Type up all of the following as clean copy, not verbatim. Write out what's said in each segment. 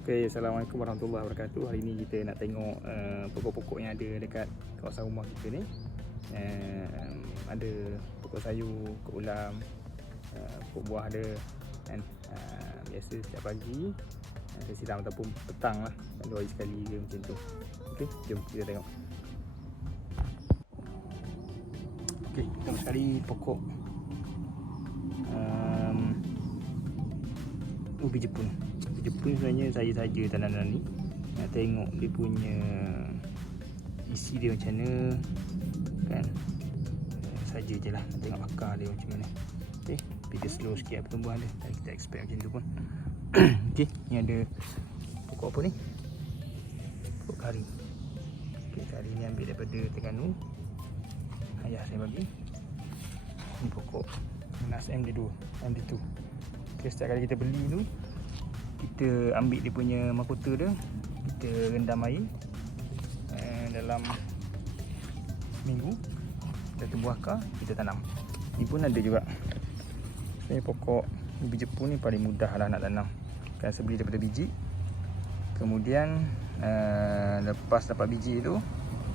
Okay, Assalamualaikum warahmatullahi wabarakatuh. Hari ni kita nak tengok pokok-pokok yang ada dekat kawasan rumah kita ni. Ada pokok sayur, pokok ulam, pokok buah ada kan. Biasa setiap pagi saya siram ataupun petang lah, 2 hari sekali dia macam tu. Okey, jom kita tengok. Okey, pertama sekali pokok ubi Jepun. Jepun sebenarnya saya saja tanaman ni nak tengok dia punya isi dia macam mana kan, saja je lah, nak tengok akar dia macam mana. Okay, dia slow sikit pertumbuhan dia, dan kita expect macam tu pun. Okay, ni ada pokok apa ni, pokok kari. Okay, kari ni ambil daripada Terengganu, ayah saya bagi. Ni pokok Nanas MD2, MD2. Okay, setiap kali kita beli tu, kita ambil dia punya mahkota dia, kita rendam air dalam minggu, kita tumbuh akar, kita tanam. Ni pun ada juga. Sebenarnya pokok ubi Jepun ni paling mudah lah nak tanam. Kan saya beli daripada biji, kemudian lepas dapat biji tu,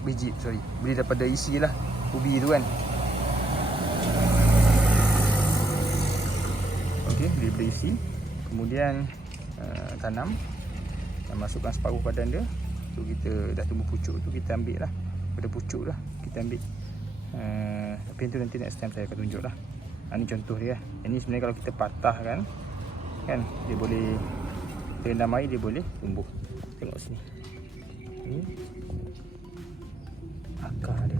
beli daripada isi lah ubi tu kan. Okey, beli daripada isi, kemudian tanam dan masukkan separuh badan dia tu. Kita dah tumbuh pucuk tu, kita ambil lah pada pucuk lah, kita ambil. Tapi itu nanti next time saya akan tunjuk lah. Ini contoh dia. Ini sebenarnya kalau kita patah kan, dia boleh terendam air, dia boleh tumbuh. Tengok sini, ini akar dia.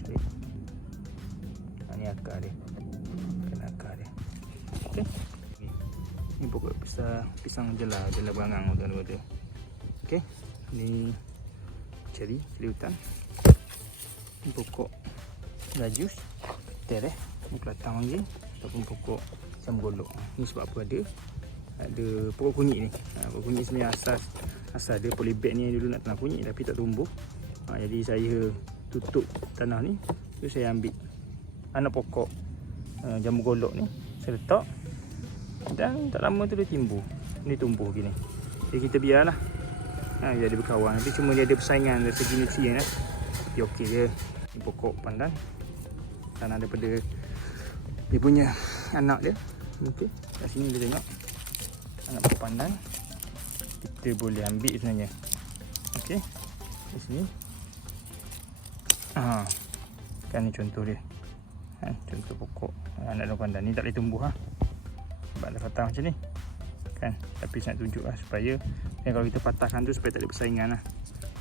Sorry. Ini akar dia, kena akar dia. Okay. Ni pokok pisang jela berangang tuan-tuan. Okey, ni ceri hutan. Ni pokok gajus, tereh, kelatang lagi, ataupun pokok camgolok. Ni sebab apa, ada pokok kunyit ni. Pokok kunyit sebenarnya asal dia polybag ni dulu nak tanam kunyit tapi tak tumbuh. Jadi saya tutup tanah ni, tu saya ambil anak pokok jambu golok ni, saya letak. Dan tak lama tu dia tumbuh gini. Jadi kita biarlah. Dia ada berkawan. Tapi cuma dia ada persaingan dari segi nutrien lah. Tapi okey je. Ni pokok pandan. Tanah daripada dia punya anak dia. Okey. Kat sini kita tengok anak pokok pandan. Kita boleh ambil sebenarnya. Okey. Di sini. Kan ni contoh dia. Contoh pokok anak daun pandan. Ni tak boleh tumbuh sebab ada patah macam ni kan. Tapi saya nak tunjuk lah supaya kalau kita patahkan tu supaya tak ada persaingan lah.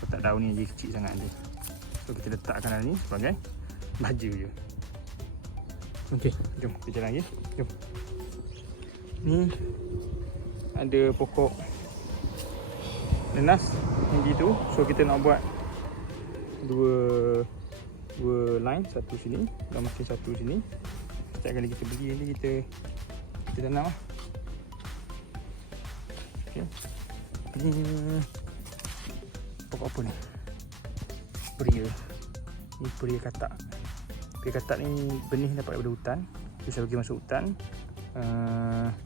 Kotak daun ni je kecil sangat dia. So kita letakkan dalam ni sebagai baja je. Okey, jom kita jalan lagi. Jom. Ni ada pokok nanas yang gitu. So kita nak buat dua line, satu sini dan masih satu sini. Setiap kali kita beli nanti kita tanam lah. Okay. Ini pokok apa ni? Peria. Ni peria katak. Peria katak ni benih dapat daripada hutan. Saya pergi masuk hutan,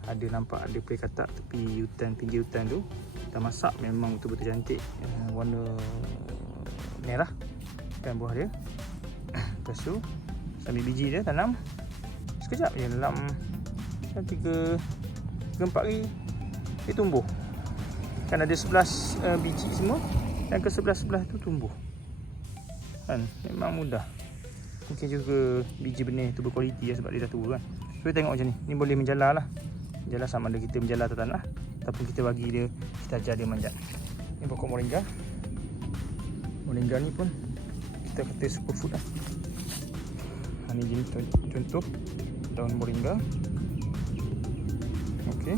ada nampak ada peria katak tepi hutan, pinggir hutan tu. Kita masak memang betul-betul cantik, warna merah kan buah dia. Lepas tu sambil biji dia tanam, sekejap je dalam 3-4 hari dia tumbuh. Kan ada 11 biji semua, dan ke sebelah tu tumbuh. Kan memang mudah. Mungkin juga biji benih tu berkualiti sebab dia dah tua kan. So tengok macam ni. Ni boleh menjala lah. Menjala sama ada kita menjala atas tanah ataupun kita bagi dia, kita ajar dia manjat. Ni pokok moringa. Moringa ni pun kita kata superfood lah. Ni jenis contoh daun moringa. Okey.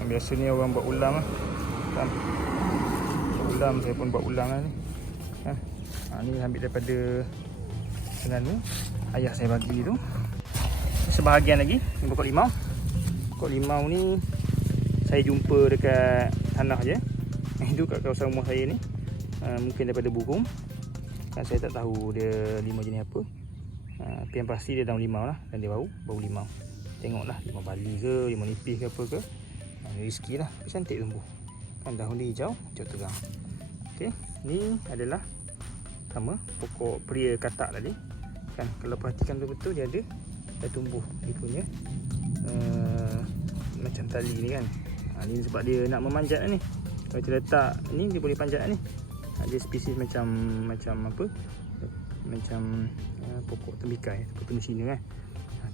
Biasa ni orang buat ulam lah. Kan? Ulam, saya pun buat ulam lah ni. Ni ambil daripada Terengganu, ayah saya bagi tu. Sebahagian lagi, ni pokok limau. Pokok limau ni saya jumpa dekat tanah je. Itu kat kawasan rumah saya ni. Mungkin daripada burung. Saya tak tahu dia limau jenis apa. Tapi yang pasti dia daun limau lah. Dan dia bau limau. Tengoklah limau Bali ke, limau nipis ke apa ke. Risky lah, tapi cantik tumbuh kan, daun dia hijau terang. Okey, ni adalah sama pokok pria katak tadi kan. Kalau perhatikan betul-betul dia ada dah tumbuh dia punya macam tali ni kan. Ni sebab dia nak memanjat ni. Kalau kita letak ni dia boleh panjat ni. Dia spesies macam apa? Macam pokok tembikai atau temu Cina kan.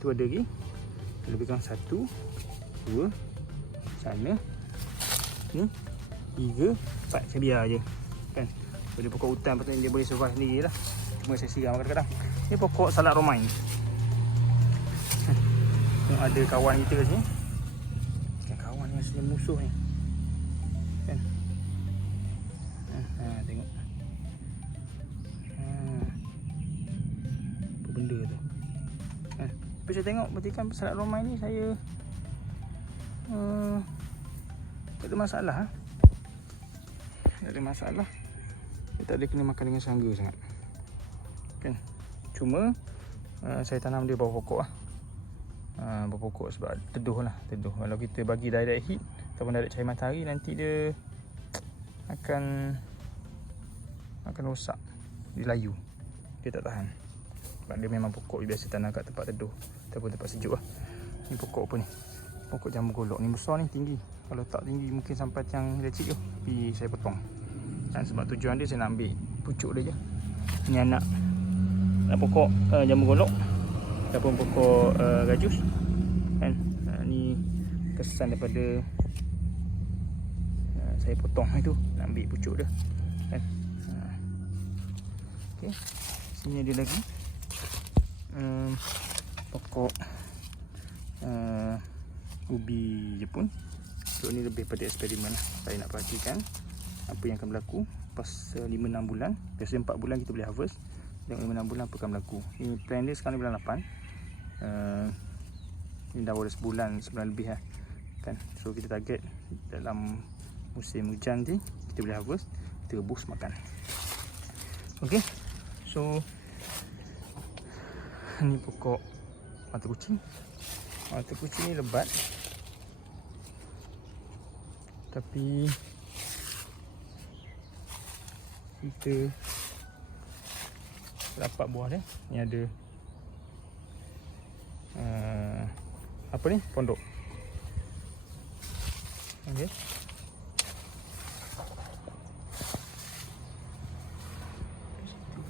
Tu ada lagi. Lebih kurang 1 2 sana ni 3 4, saya biar je kan. Jadi pokok hutan patutnya dia boleh survive sendiri lah. Cuma saya siram kadang-kadang. Ni pokok salak romain. Ada kawan kita kat sini. Kawan yang sebenarnya musuh ni kan. Tengok apa benda tu kan. Tapi saya tengok petikan salak romain ni saya tak ada masalah. Tak ada masalah. Dia tak ada kena makan dengan serangga sangat kan. Cuma saya tanam dia bawah pokok lah. Bawah pokok sebab teduh lah. Kalau kita bagi direct heat ataupun direct cahaya matahari, nanti dia akan rosak. Dia layu, dia tak tahan. Sebab dia memang pokok biasa tanam kat tempat teduh ataupun tempat sejuk lah. Ni pokok apa ni? Pokok jambu golok ni besar ni, tinggi. Kalau tak tinggi mungkin sampai tiang elektrik tu. Tapi saya potong kan, sebab tujuan dia saya nak ambil pucuk dia je. Ni anak pokok jambu golok ataupun pokok gajus kan. Ni kesan daripada saya potong itu, nak ambil pucuk dia kan. Okey, sini ada lagi pokok ubi Jepun. So ni lebih pada eksperimen lah. Saya nak perhatikan apa yang akan berlaku lepas 5-6 bulan. Biasanya 4 bulan kita boleh harvest. Tengok 5-6 bulan apa akan berlaku. Ini plan dia sekarang bulan 8. Ini dah boleh sebulan lebih lah kan. So kita target dalam musim hujan ni kita boleh harvest, kita rebus makan. Okey, so ni pokok mata kucing. Mata kucing ni lebat, tapi kita dapat buah dia. Ni ada apa ni? Pondok. Okey.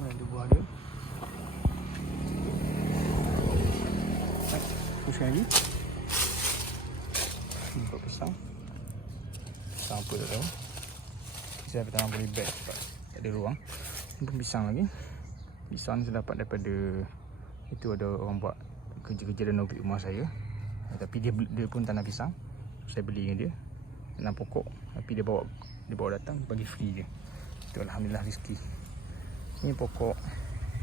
Ada buah dia. Pusing lagi. Nampak pisang. Pisang apa tak tahu. Saya pertama boleh bag sebab tak ada ruang. Ini pun pisang lagi. Pisang ni saya dapat daripada itu, ada orang buat kerja-kerja renovate rumah saya. Tapi dia pun tanam pisang. Saya beli dengan dia. Tanam pokok. Tapi dia bawa datang bagi free je. Itu alhamdulillah rezeki. Ini pokok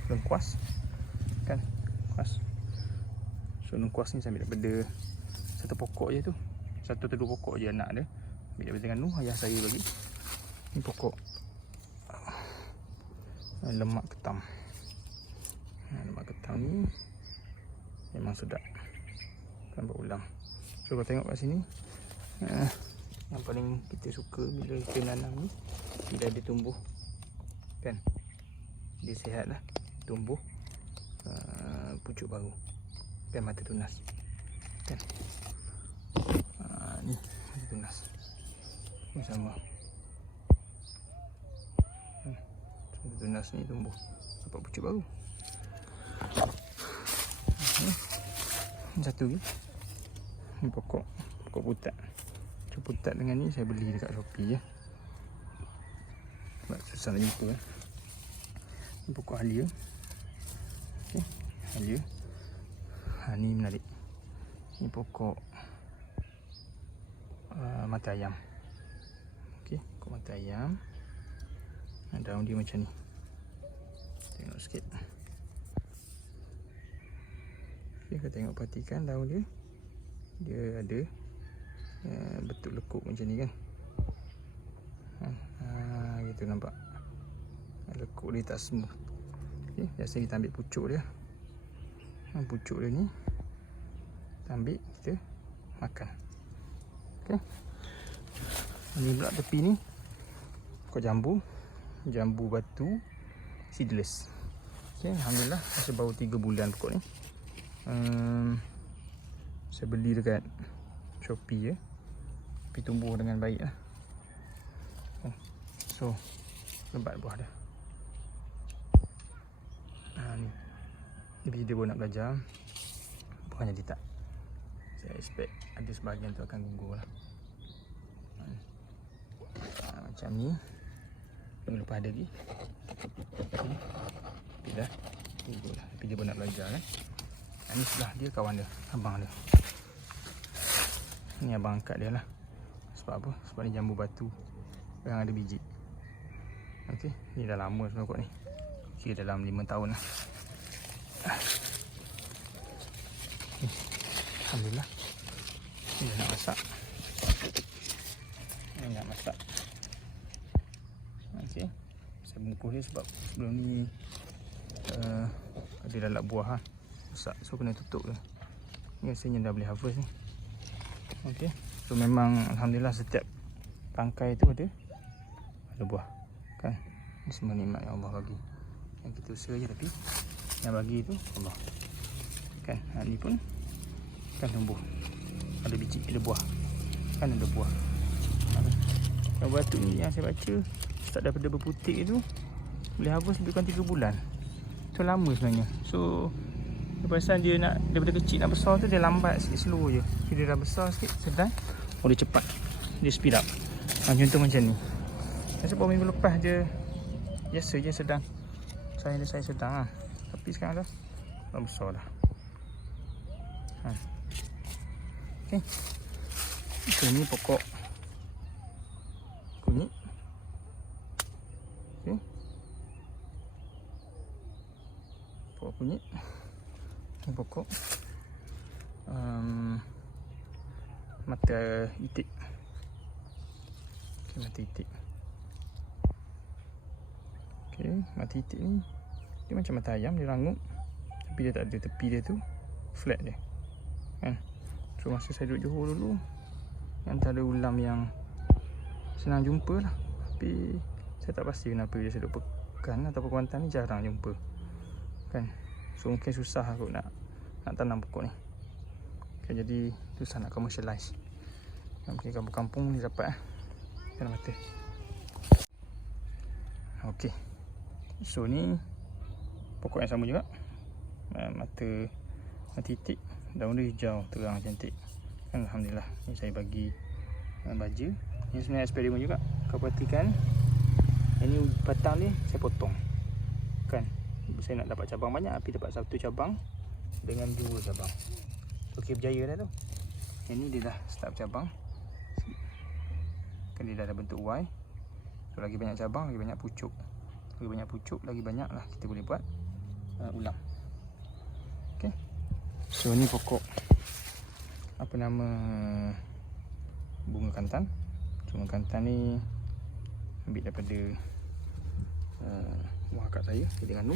lengkuas kan, kuas. So lengkuas ni saya ambil daripada satu pokok je tu, satu tedu pokok je anak dia. Ambil daripada dengan ayah saya bagi. Ini pokok lemak ketam. Lemak ketam ni memang sedap kan, berulang. So kalau tengok kat sini, yang paling kita suka bila kita nanam ni, bila dia tumbuh kan, dia sihat lah, tumbuh pucuk baru kan, mata tunas kan. Ni mata tunas ni sama. Mata tunas ni tumbuh dapat pucuk baru. Satu lagi, ni pokok putat. Putat dengan ni saya beli dekat Shopee je, sebab susah nak jumpa. Ni pokok halia. Okay, halia. Ni menarik. Ni pokok mata ayam. Okay, pokok mata ayam. Daun dia macam ni. Tengok sikit. Okay, kita tengok, perhatikan daun dia. Dia ada bentuk lekuk macam ni kan. Gitu nampak. Lekuk dia tak smooth. Okay, biasanya kita ambil pucuk dia. Pucuk dia ni kita ambil, kita makan Okey. Ini pula tepi ni pokok jambu. Jambu batu seedless. Okey, alhamdulillah masih baru 3 bulan pokok ni. Saya beli dekat Shopee ya. Tapi tumbuh dengan baik lah. So lebat buah dia. Ni dia baru nak belajar. Bukannya dia tak. Saya expect ada sebahagian tu akan gugur lah. Macam ni. Minggu lepas ada lagi. Tapi dah gugur lah. Tapi dia pun nak belajar kan. Ni sebelah dia kawan dia, abang dia. Ni abang angkat dia lah. Sebab apa? Sebab ni jambu batu yang ada biji. Okey, ni dah lama sebenarnya pokok ni. Kira dalam 5 tahun lah. Alhamdulillah. Ni dah nak masak. Ni nak masak. Okey. Saya bungkus dia sebab sebelum ni ada lalap buah lah. Masak, so kena tutup dia. Ni rasanya dah boleh harvest ni. Okey. So memang alhamdulillah setiap tangkai tu ada buah. Kan? Ini semua nikmat yang Allah bagi. Yang kita usaha je tapi yang bagi tu Allah. Kan? Ni pun kan tumbuh. Ada biji, ada buah. Kan ada buah. Yang batu ni yang saya baca start daripada berputik tu boleh harvest lebih kurang 3 bulan. Tu lama sebenarnya. So lepasan dia nak daripada kecil nak besar tu dia lambat sikit, slow je. Bila dia dah besar sikit, sedang dia cepat. Dia speed up. Contoh macam ni. Sebab minggu lepas je biasa je sedang. Saya sedang lah. Tapi sekarang dah besar dah. Okey. So ni pokok kunyit. Okey. Pokok kunyit. Ni pokok mata itik. Okay, mata itik. Okay, mata itik ni dia macam mata ayam, dia rangup. Tapi dia tak ada tepi dia tu flat dia. Kan? So masa saya duduk Johor dulu, antara ulam yang senang jumpa lah. Tapi saya tak pasti kenapa dia saya duduk Pekan atau Kuantan ni jarang jumpa. Kan? So mungkin susah aku nak tanam pokok ni. Okay, jadi susah nak commercialize. Mungkin kampung-kampung ni dapat kan mata. Okey. So ni pokok yang sama juga. Mata itik, daun dia hijau terang cantik. Kan, alhamdulillah. Ni saya bagi baja. Ini sebenarnya eksperimen juga. Kau perhatikan. Ini batang ni saya potong. Kan? Saya nak dapat cabang banyak, tapi dapat 1 cabang dengan 2 cabang. Okey, berjaya dah tu. Yang ni dia dah start cabang. Kan dia dah ada bentuk Y. So lagi banyak cabang, lagi banyak pucuk. Lagi banyak pucuk, lagi banyak lah kita boleh buat ulam. Okey. So ni pokok apa nama bunga kantan. Bunga kantan ni ambil daripada wah akak saya di Terengganu.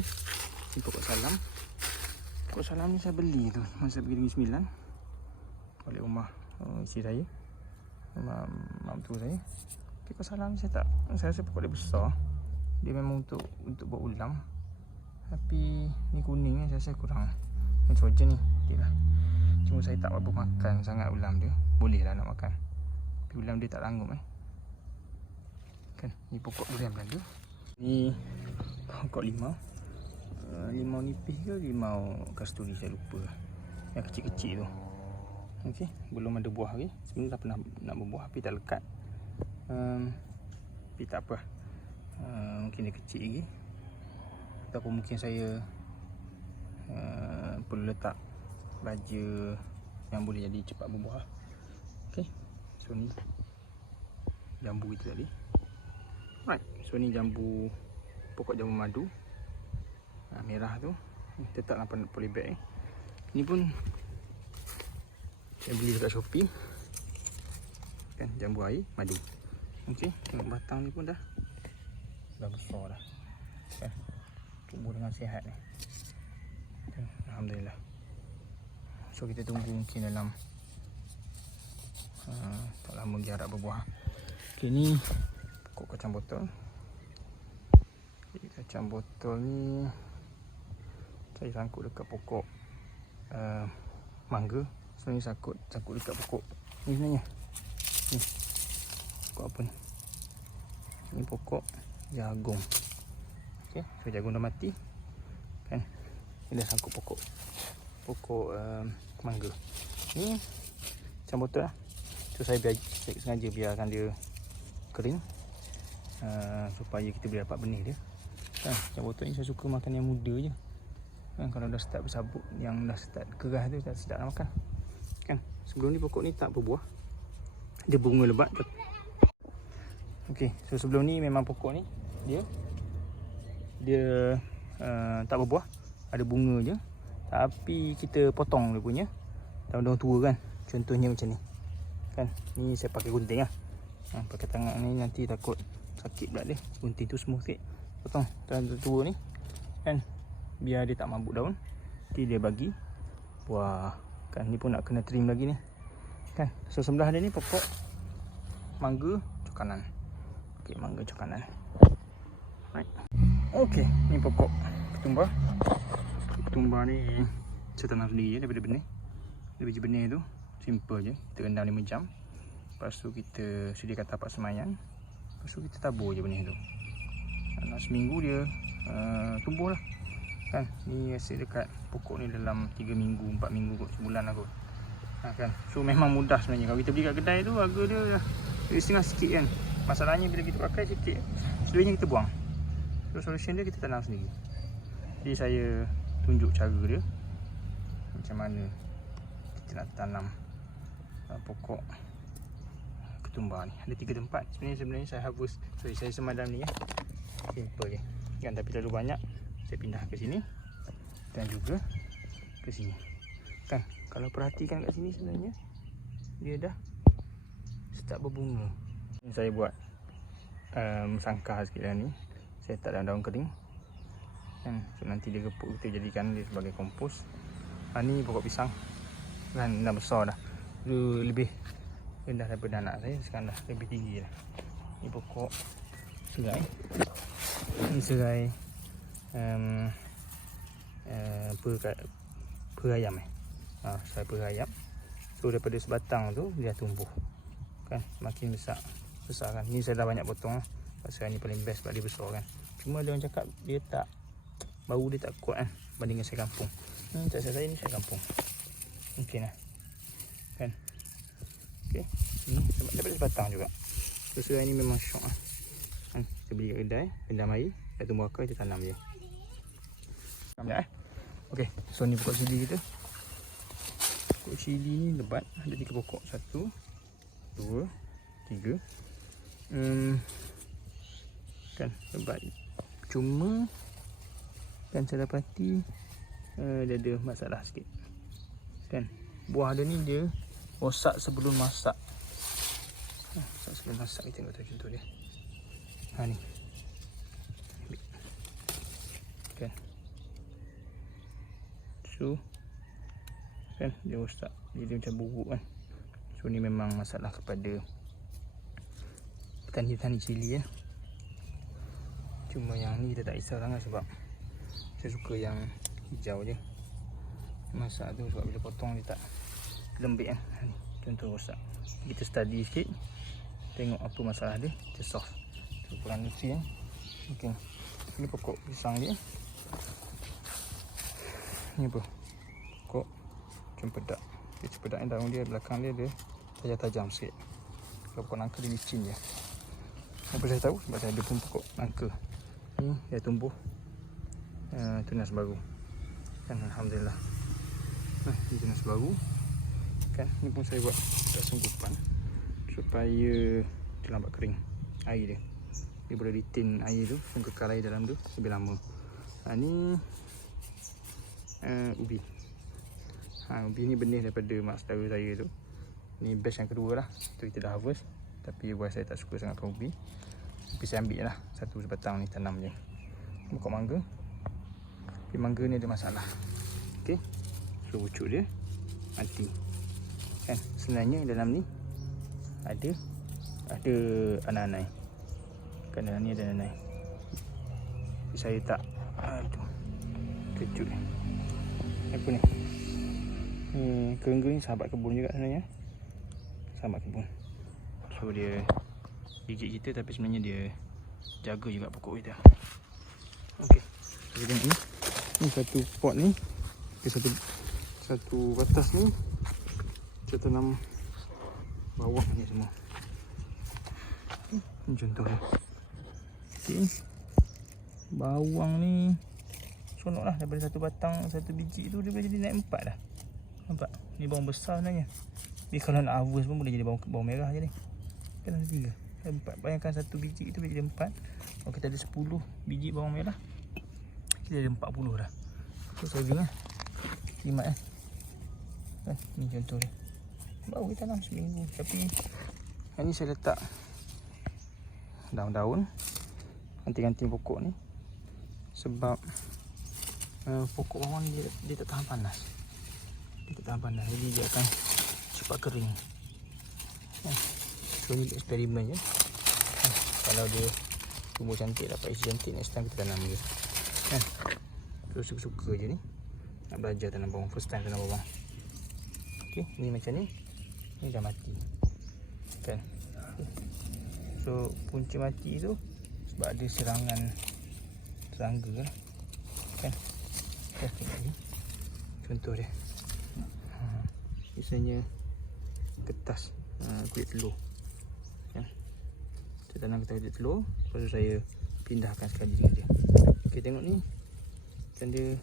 Ni pokok salam. Pokok salam ni saya beli tu masa pergi Negeri Sembilan oleh rumah isteri saya, mak mentua saya. Pokok salam ni saya rasa pokok dia besar. Dia memang untuk buat ulam. Tapi ni kuning ni saya rasa kurang. Nitrogen ni dia lah. Cuma saya tak berapa makan sangat ulam dia. Boleh lah nak makan, tapi ulam dia tak langgup kan. Ni pokok durian Belanda. Ni pokok limau. Limau nipis ke limau kasturi saya lupa. Yang kecil-kecil tu. Okey, belum ada buah lagi. Sebenarnya dah pernah nak berbuah tapi tak lekat. Tapi tak apa. Mungkin dia kecil lagi. Ataupun mungkin saya perlu letak baja yang boleh jadi cepat berbuah. Okey. So ni jambu itu tadi. Right. So ni jambu, pokok jambu madu. Merah tu. Tetap 8 polybag. Ni pun saya beli dekat Shopee. Kan, jambu air madu. Okey, tengok batang ni pun dah besar dah. Kan, tumbuh dengan sihat ni. Okay, alhamdulillah. So kita tunggu mungkin dalam tak lama menggarap berbuah. Okay, ni pokok kacang botol. Okay, kacang botol ni saya sangkut dekat pokok mangga. Sebenarnya sangkut dekat pokok ni sebenarnya. Ni pokok apa ni? Ni pokok jagung. Okay, so jagung dah mati kan. Ni dah sangkut pokok mangga. Ni kacang botol lah. So saya sengaja biarkan dia kering supaya kita boleh dapat benih dia kan. Kacang botol ni saya suka makan yang muda je kan. Kalau dah start bersabut, yang dah start keras tu tak sedap nak makan kan. Sebelum ni pokok ni tak berbuah, dia bunga lebat. Okey, so sebelum ni memang pokok ni dia tak berbuah, ada bunga je. Tapi kita potong dia punya daun-daun tua kan. Contohnya macam ni kan. Ni saya pakai gunting lah. Pakai tangan ni nanti takut sakit pula dia. Gunting tu smooth sikit. Potong daun tua ni kan, biar dia tak mabuk daun. Okay, dia bagi buah kan. Ni pun nak kena trim lagi ni kan. So sebelah dia ni pokok mangga cokanan. Okay, mangga cokanan. Right. Okay, ni pokok ketumbar. Ketumbar ni saya tanam sendiri je daripada benih. Dari biji benih tu simple je. Kita rendam 5 jam. Lepas tu kita sediakan tapak semayan. Lepas tu kita tabur je benih tu. Dalam seminggu dia tumbuh lah kan. Ni rasa dekat pokok ni dalam 3 minggu, 4 minggu kot, sebulan lah kot kan. So memang mudah sebenarnya. Kalau kita beli kat kedai tu harga dia setengah sikit kan. Masalahnya bila kita pakai sikit, selebihnya kita buang. So solution dia kita tanam sendiri. Jadi saya tunjuk cara dia macam mana kita nak tanam pokok ketumbar ni. Ada 3 tempat sebenarnya saya harvest. Saya semadam ni ya. Simple je kan. Tapi terlalu banyak saya pindah ke sini dan juga ke sini kan. Kalau perhatikan kat sini sebenarnya dia dah start berbunga. Ini saya buat sangkar sikit dah ni. Saya tak daun-daun kering kan. So nanti dia gepuk, kita jadikan dia sebagai kompos. Ni pokok pisang kan, dah besar dah. Dulu lebih rendah daripada anak saya, sekarang dah lebih tinggi dah. Ni pokok serai. Ni serai per ayam serai per ayam. So daripada sebatang tu dia tumbuh kan, makin besar kan. Ni saya dah banyak potong lah. Serai ni paling best sebab dia besar kan. Cuma dia orang cakap dia tak, bau dia tak kuat kan bandingkan serai kampung. Tak saya ni serai kampung mungkin lah kan. Okay, ni daripada sebatang juga. So serai ni memang syok lah kan. Kita beli kat kedai, rendam air, dah tumbuh akar, kita tanam je. Okay, so ni pokok cili kita. Pokok cili ni lebat, ada 3 pokok. 1, 2, 3 kan, lebat. Cuma kan saya dapati dia ada masalah sikit kan. Buah dia ni dia rosak sebelum masak. Rosak sebelum masak, kita tengok tu contoh dia. Ni kan. So kan dia rosak, dia macam buruk kan. So ni memang masalah kepada petani-petani cili ya. Cuma yang ni kita tak risau sangat sebab saya suka yang hijau je. Masak tu sebab bila potong dia tak lembik kan. Ni contoh rosak. Kita study sikit, tengok apa masalah dia, kita solve. Kurang nutrisi kan. Okay, ni pokok pisang dia. Ni apa? Pokok cempedak. Cempedak ni daun dia belakang dia ada tajam sikit. Kalau pokok nangka dia licin je. Apa saya tahu? Sebab saya ada pun pokok nangka. Ni dia tumbuh tunas baru kan, alhamdulillah. Ni tunas baru kan. Ni pun saya buat tak sunggupan supaya dia lambat kering air dia. Dia boleh retain air tu, kekal air dalam tu lebih lama. Ni ubi. Ubi ni benih daripada mak saudara saya tu. Ni batch yang kedua lah. Tu kita dah harvest. Tapi buat saya tak suka sangat makan ubi. Tapi saya ambil lah satu sebatang ni, tanam je. Pokok mangga. Tapi mangga ni ada masalah. Okay, so pucuk dia mati kan. Sebenarnya dalam ni ada anai-anai. Kan dalam ni ada anai. Saya tak kejut. Apa ni? Kering-kering sahabat kebun juga sebenarnya. Sahabat kebun. So dia gigit kita tapi sebenarnya dia jaga juga pokok kita. Okey. Kita tengok ni. Ni satu pot ni. Satu batas ni. Kita tanam bawah ni semua. Ni contoh dia. Okay. Bawang ni sonok lah, daripada satu batang, satu biji tu dia boleh jadi naik 4 dah. Nampak? Ni bawang besar sebenarnya. Ni kalau nak harvest pun boleh jadi bawang merah je ni. Kan ada 3, 4. Bayangkan satu biji itu boleh jadi 4. Kalau kita ada 10 biji bawang merah, kita ada 40 dah. So saving lah. Jimat kan. Ni contoh dia. Baru kita tanam seminggu. Tapi hari ni saya letak daun-daun, anting-anting pokok ni. Sebab pokok bawang ni dia tak tahan panas. Dia tak tahan panas, jadi dia akan cepat kering. So ni eksperimen je. Kalau dia tumbuh cantik, dapat isi cantik, next time kita tanam dia. So suka-suka je ni. Nak belajar tanam bawang, first time tanam bawang. Okay, ni macam ni. Ni dah mati. Kan? So punca mati tu sebab ada serangan serangga lah. Kan? Tengok ni. Contoh dia. Misalnya kertas kulit telur. Kan? Saya tanam kertas kulit telur, lepas tu saya pindahkan sekali dengan dia. Okay, tengok ni. Macam dia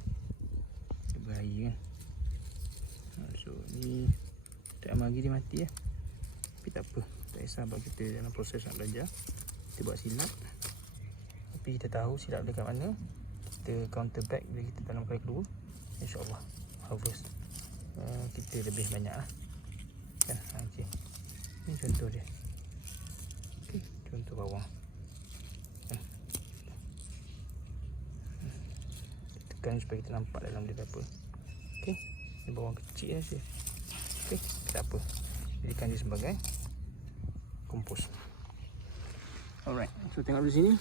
berair kan. So ni tak lama lagi dia mati lah. Tapi tak apa, tak kisah sebab kita dalam proses nak belajar. Kita buat silap, tapi kita tahu silap dekat mana. Kita counter back bila kita tanam kali kedua, InsyaAllah harvest kita lebih banyak lah. Kan? Okay. Ni contoh dia. Okay. Contoh bawang. Kan? Tekan supaya kita nampak dalam dia apa. Okay. Ni bawang kecil saja. Okay. Tak apa, jadikan dia sebagai kompos. Alright, so tengok di sini.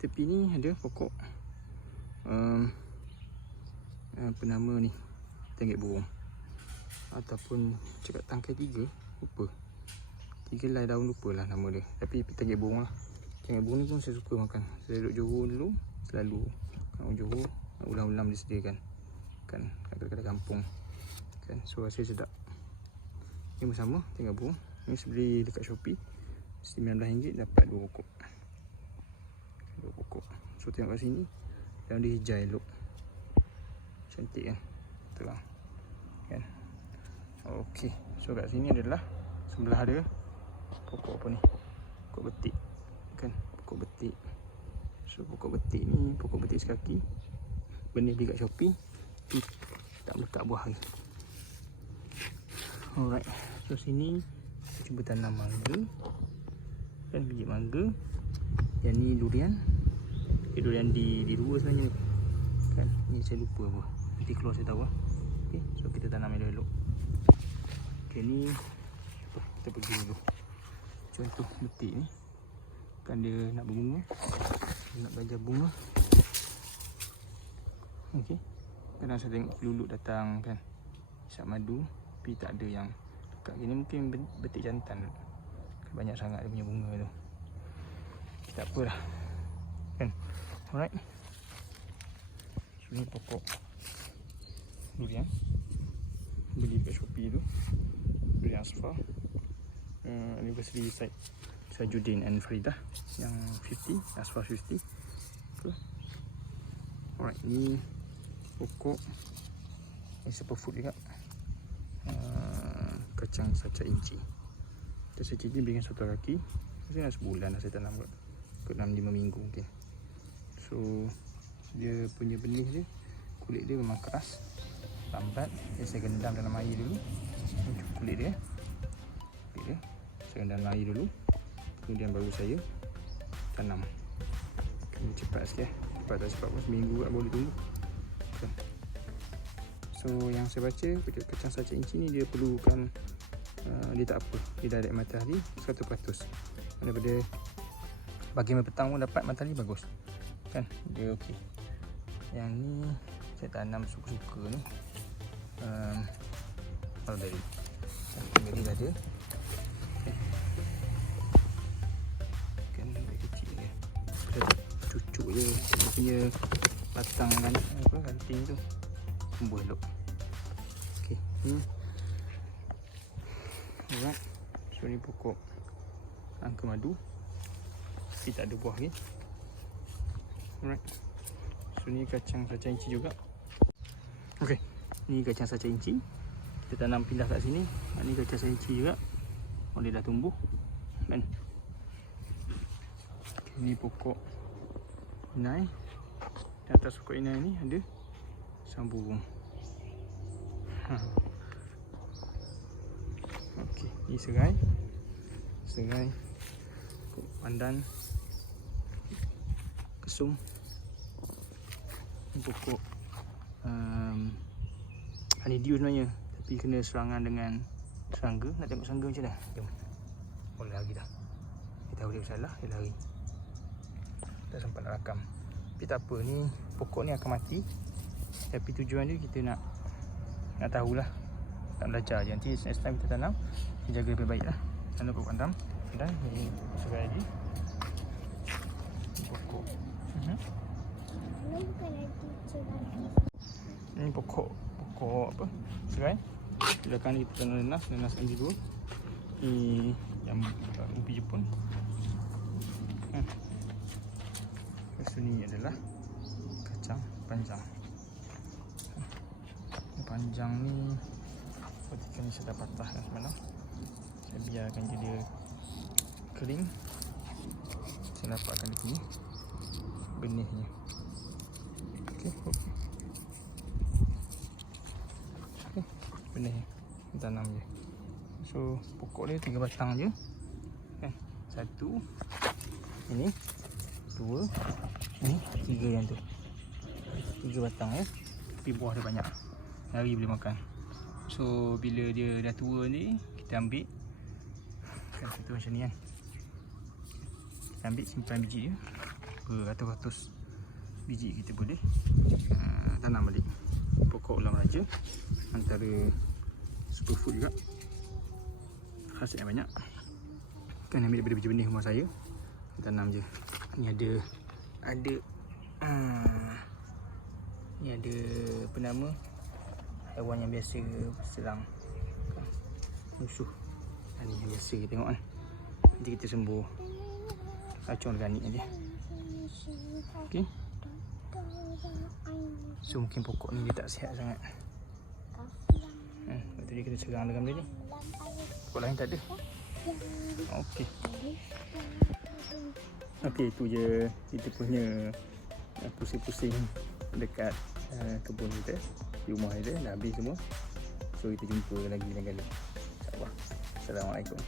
Tepi ni ada pokok apa nama ni, tenggek burung, ataupun cakap tangkai 3, lupa 3 lai daun, lupa lah nama dia. Tapi tenggek burung lah. Tenggek burung ni pun saya suka makan. Saya duduk Johor dulu, selalu kat Johor ulam-ulam disediakan kan, kadang-kadang kampung kan. So rasa sedap. Ni bersama tenggek burung. Ni saya beli dekat Shopee, RM19 dapat 2 pokok. 2 pokok. So tengok kat sini, daun dia hijau elok. Cantik kan? Terang kan? Okey. So kat sini adalah sebelah ada pokok apa ni? Pokok betik kan? Pokok betik. So pokok betik ni, pokok betik sekaki. Benih beli kat Shopee, tapi tak melekat buah lagi. Alright. So sini cuba tanam mangga. Kan biji mangga. Yang ni durian. Durian di dua sebenarnya ni. Kan? Ni saya lupa apa. Nanti keluar saya tahu lah. Okay. So kita tanam elok-elok. Okay, ni kita pergi dulu. Contoh betik ni. Kan dia nak berbunga. Nak belajar bunga. Okay. Kadang saya tengok peluluk datang kan. Isap madu. Tapi tak ada yang dekat gini. Mungkin betik jantan. Banyak sangat dia punya bunga tu. Tak apalah. Kan? Alright. So ni pokok durian. Beli kat Shopee tu. Durian Asfar. Anniversary site Sajuddin and Faridah. Yang 50. Asfar 50. Okay. Alright. Ni pokok. Ni superfood juga. Kacang saca inci. Saya cicip dengan satu kaki. Saya dah sebulan dah saya tanam kot 6-5 minggu mungkin. So dia punya benih dia, kulit dia memang keras, lambat. Saya gendam dalam air dulu. Kulit dia saya gendam dalam air dulu, kemudian baru saya tanam. Kena cepat sikit. Cepat tak cepat pun seminggu tak boleh tunggu. So yang saya baca, kacang saca inci ni dia perlukan dia tak apa, dia direct matahari 100%. Daripada pagi sampai petang pun dapat matahari bagus kan, dia okey. Yang ni saya tanam suka-suka ni mulberry. Mulberry dah ada. Kan dia kecil dia. Cucuk je dia punya batang kan, apa ranting tu tumbuh elok. Okey, ni alright. So ni pokok angka madu, tapi tak ada buah lagi. Alright. So ni kacang saca inci juga. Okey, ni kacang saca inci. Kita tanam pindah kat sini. Ni kacang saca inci juga. Oh, dia dah tumbuh kan. Okay, ni pokok inai. Di atas pokok inai ni ada sarang burung. Okey, ni serai. Serai, pokok pandan, kesum. Ni pokok honeydew sebenarnya, tapi kena serangan dengan serangga. Nak tengok serangga macam mana? Jom. Oh, lari dah. Dia tahu dia bersalah, dia lari. Tak sempat nak rakam. Tapi tak apa, ni pokok ni akan mati. Tapi tujuan dia kita nak tahulah, nak belajar je. Nanti next time kita tanam, kita jaga lebih baik lah. Tanam pokok pandan. Dan ni serai lagi. Pokok ni pokok apa? Serai. Belakang ni kita tanam nanas anggur. Ni yang ubi Jepun. Lepas tu ni adalah kacang panjang. Panjang ni ketika ni saya dah patah kan semalam. Saya biarkan je dia kering. Saya dapatkan di sini benihnya. Okey, benihnya tanam je. So pokok dia 3 batang je kan. 1, ini 2, ni 3 yang tu. 3 batang ya. Tapi buah dia banyak. Hari boleh makan. So bila dia dah tua ni, kita ambil kan, satu macam ni kan. Kita ambil simpan biji dia. Beratus-ratus biji kita boleh tanam balik. Pokok ulam raja, antara superfood juga. Khasiat yang banyak. Kan ambil daripada biji benih rumah saya, tanam je. Ni ada ni ada apa nama, haiwan yang biasa serang musuh. Ni yang biasa kita tengok kan. Nanti kita sembuh racun organik aja. Okey. So mungkin pokok ni dia tak sihat sangat. Lepas tu dia kena serang dengan benda ni. Pokok lain tak ada. Okey. Okey, itu je kita punya pusing-pusing dekat kebun kita, di rumah kita. Dah habis semua. So kita jumpa lagi lain kali. InsyaAllah. Assalamualaikum.